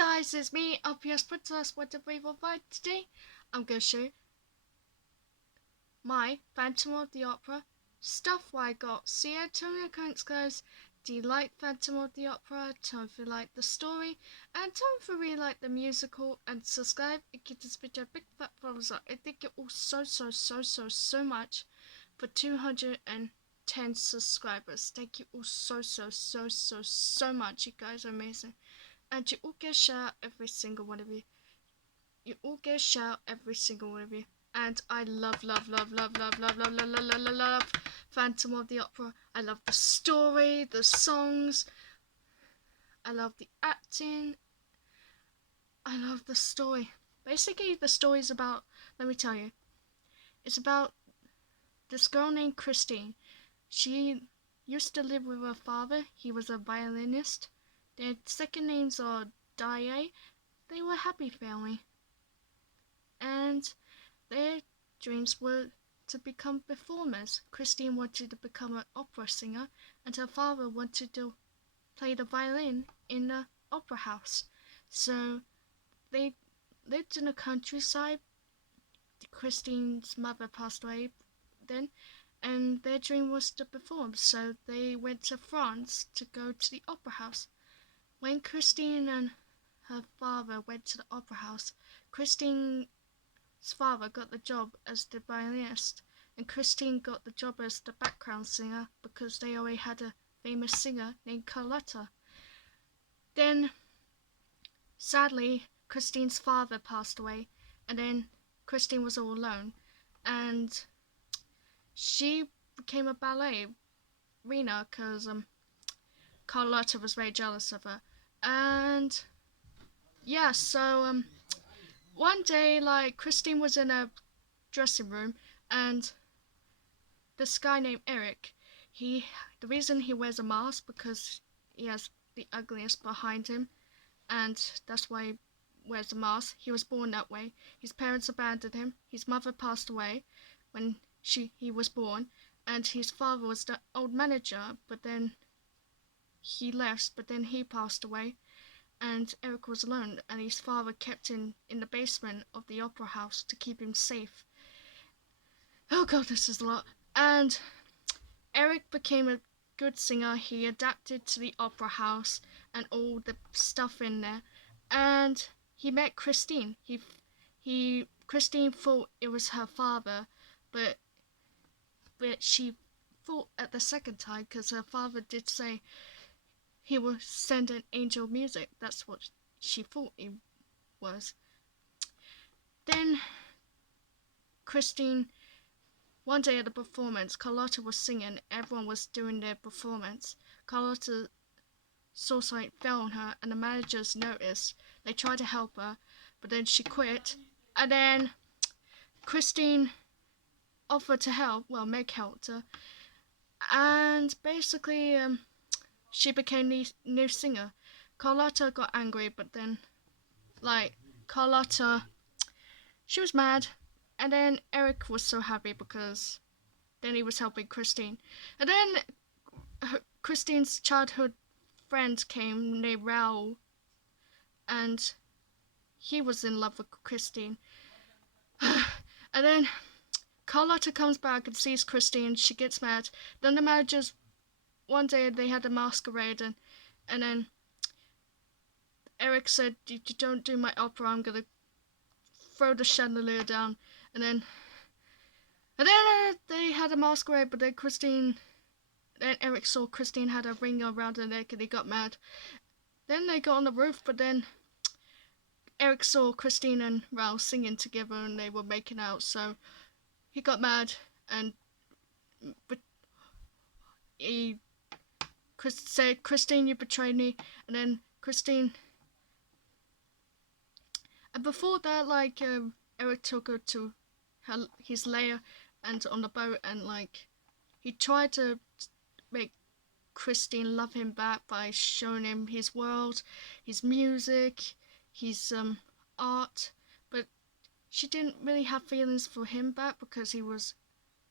guys, it's me, LPS Princess 1345. Today, I'm going to show you my Phantom of the Opera stuff I got. See, tell me in the comments, guys, do you like Phantom of the Opera? Tell me if you like the story, and tell me if you really like the musical, and subscribe and give this video a big fat thumbs up. I thank you all so much for 210 subscribers. Thank you all so much. You guys are amazing. And you all get a shout out, every single one of you. You all get a shout out, every single one of you. And I love Phantom of the Opera. I love the story, the songs. I love the acting. I love the story. Basically, the story is about, let me tell you, it's about this girl named Christine. She used to live with her father. He was a violinist. Their second names are Daye. They were a happy family, and their dreams were to become performers. Christine wanted to become an opera singer, and her father wanted to play the violin in the opera house. So they lived in the countryside. Christine's mother passed away then, and their dream was to perform. So they went to France to go to the opera house. When Christine and her father went to the opera house, Christine's father got the job as the violinist, and Christine got the job as the background singer because they already had a famous singer named Carlotta. Then, sadly, Christine's father passed away, and then Christine was all alone, and she became a ballerina because Carlotta was very jealous of her. And yeah, so one day, like, Christine was in a dressing room, and this guy named Eric, the reason he wears a mask because he has the ugliest behind him, and that's why he wears a mask. He was born that way. His parents abandoned him. His mother passed away when he was born, and his father was the old manager, but then he left, but then he passed away, and Eric was alone, and his father kept him in the basement of the opera house to keep him safe. Oh god, this is a lot. And Eric became a good singer. He adapted to the opera house and all the stuff in there, and he met Christine. Christine thought it was her father, but she thought at the second time because her father did say he will send an angel music. That's what she thought it was. Then Christine, one day at the performance, Carlotta was singing. Everyone was doing their performance. Carlotta saw something fell on her, and the managers noticed. They tried to help her, but then she quit. And then Christine offered to help. Well, Meg helped her, and basically she became the new singer. Carlotta got angry, but then, like, Carlotta, she was mad, and then Eric was so happy because then he was helping Christine. And then Christine's childhood friend came named Raoul, and he was in love with Christine. And then Carlotta comes back and sees Christine. She gets mad. Then the managers, one day they had a masquerade, and then Eric said, you don't do my opera, I'm gonna throw the chandelier down. And then they had a masquerade, but then Eric saw Christine had a ring around her neck and he got mad. Then they got on the roof, but then Eric saw Christine and Raoul singing together and they were making out, so he got mad and he said, Christine, you betrayed me. And then Christine, and before that, like, Eric took her to his lair and on the boat, and like he tried to make Christine love him back by showing him his world, his music, his art, but she didn't really have feelings for him back because he was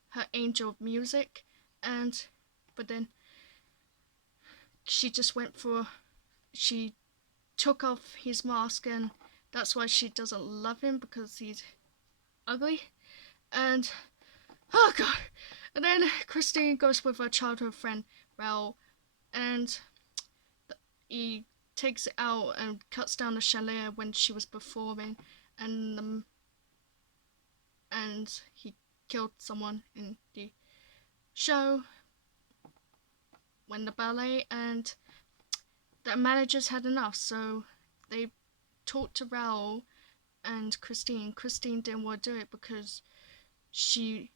her angel of music. And but then she just went for, she took off his mask, and that's why she doesn't love him, because he's ugly. And oh god. And then Christine goes with her childhood friend Raoul, and he takes it out and cuts down the chandelier when she was performing, and and he killed someone in the show when the ballet, and the managers had enough, so they talked to Raoul and Christine. Christine didn't want to do it because she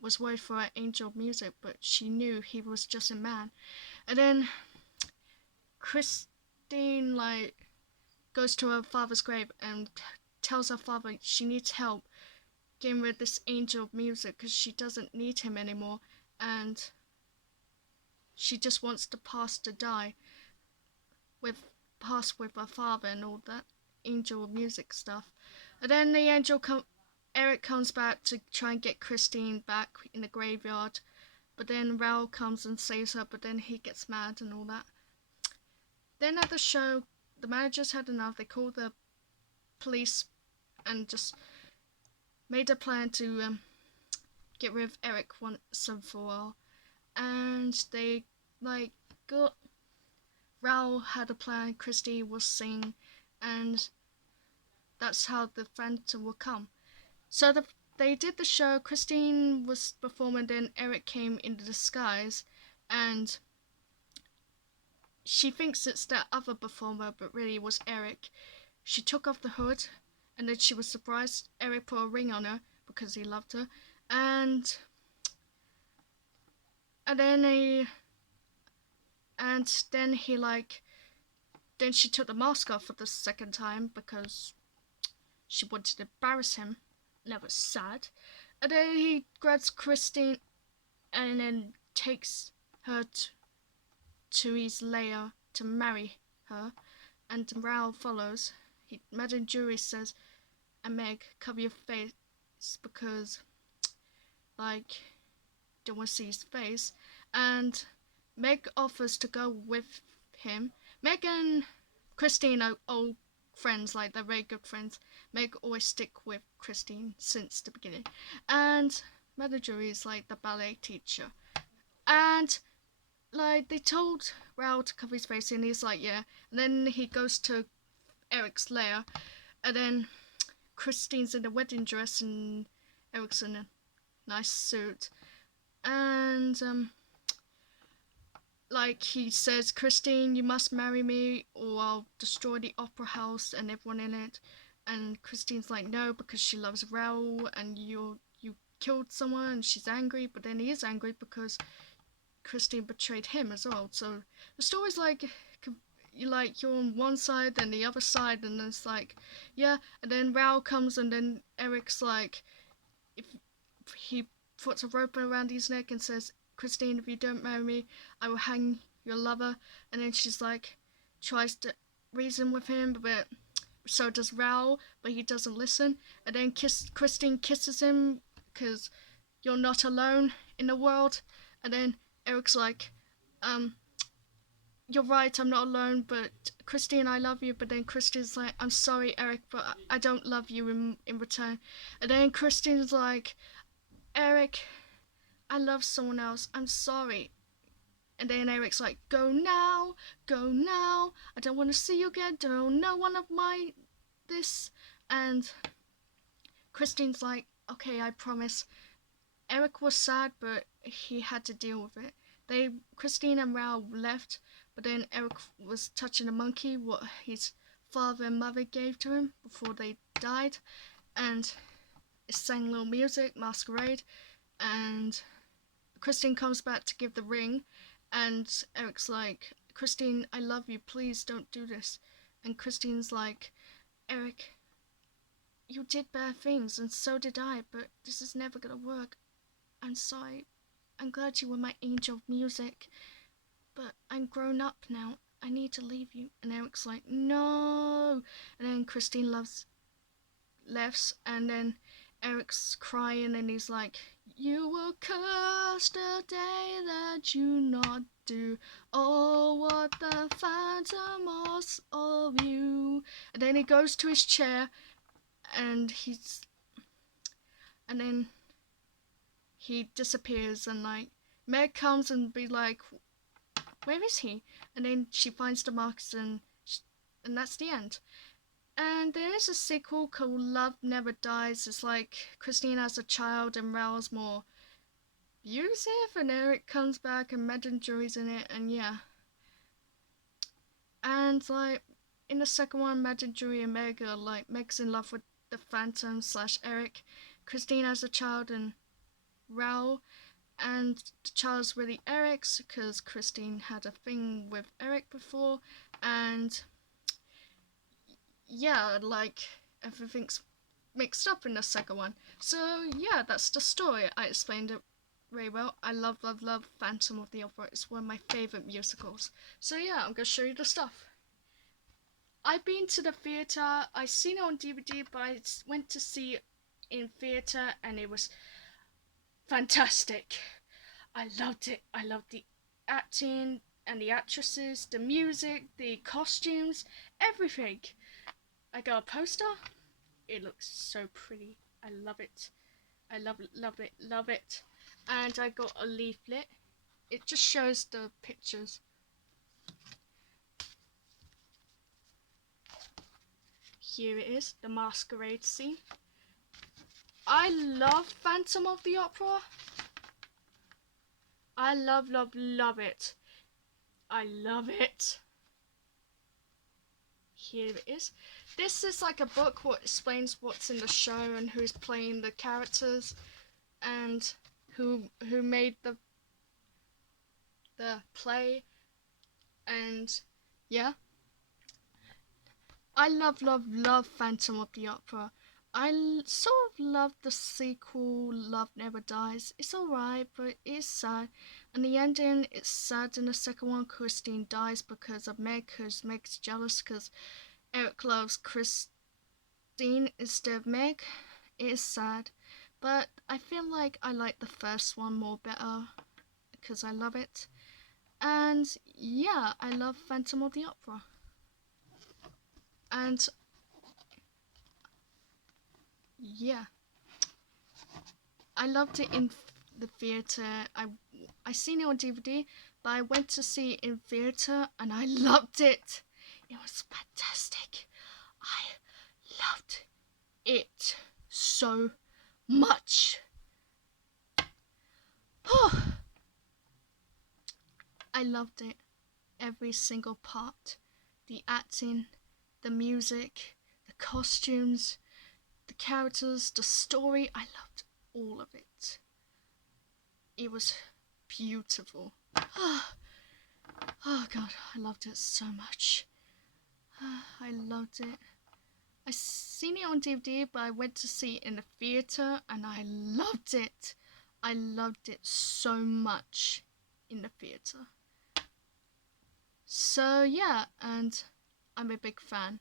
was worried for her Angel Music, but she knew he was just a man. And then Christine goes to her father's grave and tells her father she needs help getting rid of this Angel Music because she doesn't need him anymore, and she just wants the past to die with her father and all that Angel Music stuff. And then Eric comes back to try and get Christine back in the graveyard, but then Raoul comes and saves her, but then he gets mad and all that. Then at the show, the managers had enough. They called the police and just made a plan to get rid of Eric once and for all. And they got Raoul had a plan. Christine will sing, and that's how the Phantom will come. So they did the show. Christine was performing, then Eric came in the disguise, and she thinks it's that other performer, but really it was Eric. She took off the hood, and then she was surprised Eric put a ring on her because he loved her, and then then she took the mask off for the second time because she wanted to embarrass him. And that was sad. And then he grabs Christine and then takes her to his lair to marry her, and Raoul follows. Madame Jury says, and Meg, cover your face because don't want to see his face. And Meg offers to go with him. Meg and Christine are old friends, they're very good friends. Meg always stick with Christine since the beginning. And Madame Jury is the ballet teacher. And they told Raoul to cover his face, and he's yeah. And then he goes to Eric's lair, and then Christine's in a wedding dress and Eric's in a nice suit. And he says, Christine, you must marry me or I'll destroy the opera house and everyone in it. And Christine's no, because she loves Raoul and you killed someone, and she's angry, but then he is angry because Christine betrayed him as well. So the story's you're on one side then the other side, and it's yeah. And then Raoul comes, and then Eric's if he puts a rope around his neck and says, Christine, if you don't marry me, I will hang your lover. And then she's tries to reason with him, but so does Raoul, but he doesn't listen. And then Christine kisses him because you're not alone in the world. And then Eric's you're right, I'm not alone, but Christine, I love you. But then Christine's I'm sorry, Eric, but I don't love you in return. And then Christine's Eric, I love someone else, I'm sorry. And then Eric's go now, I don't want to see you again, don't know one of my this. And Christine's okay, I promise. Eric was sad, but he had to deal with it. Christine and Raoul left, but then Eric was touching a monkey, what his father and mother gave to him before they died, and it sang little music, Masquerade, and Christine comes back to give the ring, and Eric's Christine, I love you, please don't do this. And Christine's Eric, you did bad things, and so did I, but this is never gonna work. I'm sorry. I'm glad you were my angel of music, but I'm grown up now. I need to leave you. And Eric's no. And then Christine left, and then Eric's crying and he's like, "You will curse the day that you not do. Oh, what the phantom was of you." And then he goes to his chair and then he disappears and like Meg comes and be like, "Where is he?" And then she finds the marks and that's the end. And there is a sequel called Love Never Dies. It's like Christine as a child and Raoul's more abusive, and Eric comes back and Med and Joey's in it, and yeah. And like in the second one, Med and Joey and Meg are like Meg's in love with the Phantom / Eric, Christine as a child and Raoul, and the child's really Eric's because Christine had a thing with Eric before, and yeah, like everything's mixed up in the second one. So yeah, that's the story. I explained it very well. I love, love, love Phantom of the Opera. It's one of my favourite musicals. So yeah, I'm gonna show you the stuff. I've been to the theatre. I seen it on DVD, but I went to see it in theatre, and it was fantastic. I loved it. I loved the acting and the actresses, the music, the costumes, everything. I got a poster. It looks so pretty. I love it. I love it, love it, love it. And I got a leaflet. It just shows the pictures. Here it is, the masquerade scene. I love Phantom of the Opera. I love, love, love it. I love it. Here it is. This is like a book what explains what's in the show and who's playing the characters and who made the play, and yeah. I love, love, love Phantom of the Opera. I sort of love the sequel, Love Never Dies. It's alright, but it's sad. And the ending, it's sad in the second one. Christine dies because of Meg, because Meg's jealous because Eric loves Christine instead of Meg. It is sad. But I feel like I like the first one more better because I love it. And yeah, I love Phantom of the Opera. And yeah, I loved it in the theatre. I seen it on DVD, but I went to see it in theatre and I loved it. It was fantastic. I loved it so much. I loved it. Every single part. The acting, the music, the costumes, the characters, the story. I loved all of it. It was beautiful. Oh god, I loved it so much. I loved it. I seen it on DVD, but I went to see it in the theatre and I loved it. I loved it so much in the theatre. So yeah, and I'm a big fan.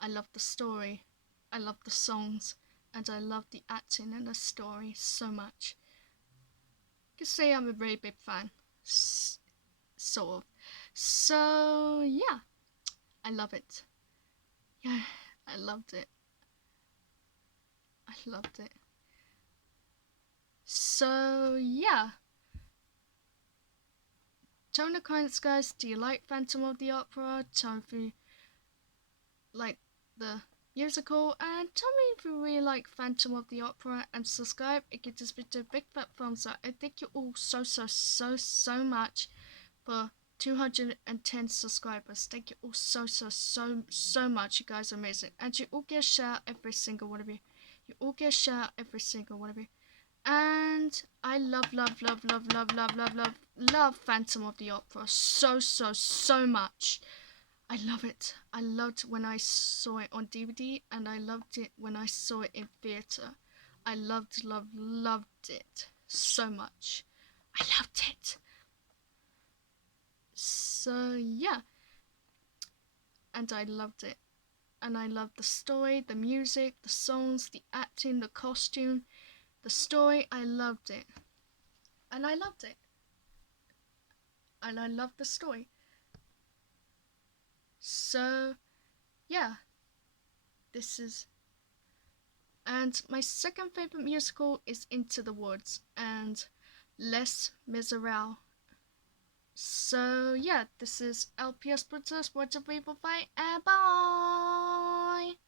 I love the story, I love the songs, and I love the acting and the story so much. I can say I'm a very big fan, sort of. So yeah, I love it. Yeah, I loved it. I loved it. So yeah. Tell me in the comments, guys, do you like Phantom of the Opera? Tell me if you like the musical, and tell me if you really like Phantom of the Opera, and subscribe and give this video a big fat thumbs up. And thank you all so much for 210 subscribers. Thank you all so much. You guys are amazing, and you all get a shout out, every single one of you. You all get a shout out, every single one of you. And I love, love, love, love, love, love, love, love, love Phantom of the Opera so much. I love it. I loved when I saw it on DVD, and I loved it when I saw it in theatre. I loved, loved it so much. I loved it. So yeah, and I loved it. and I love the story, the music, the songs, the acting, the costume. The story, I loved it. And I loved it. And I loved the story. So, yeah, this is. And my second favorite musical is Into the Woods and Les Miserables. So, yeah, this is LPS Princess. Watch a people fight, and bye!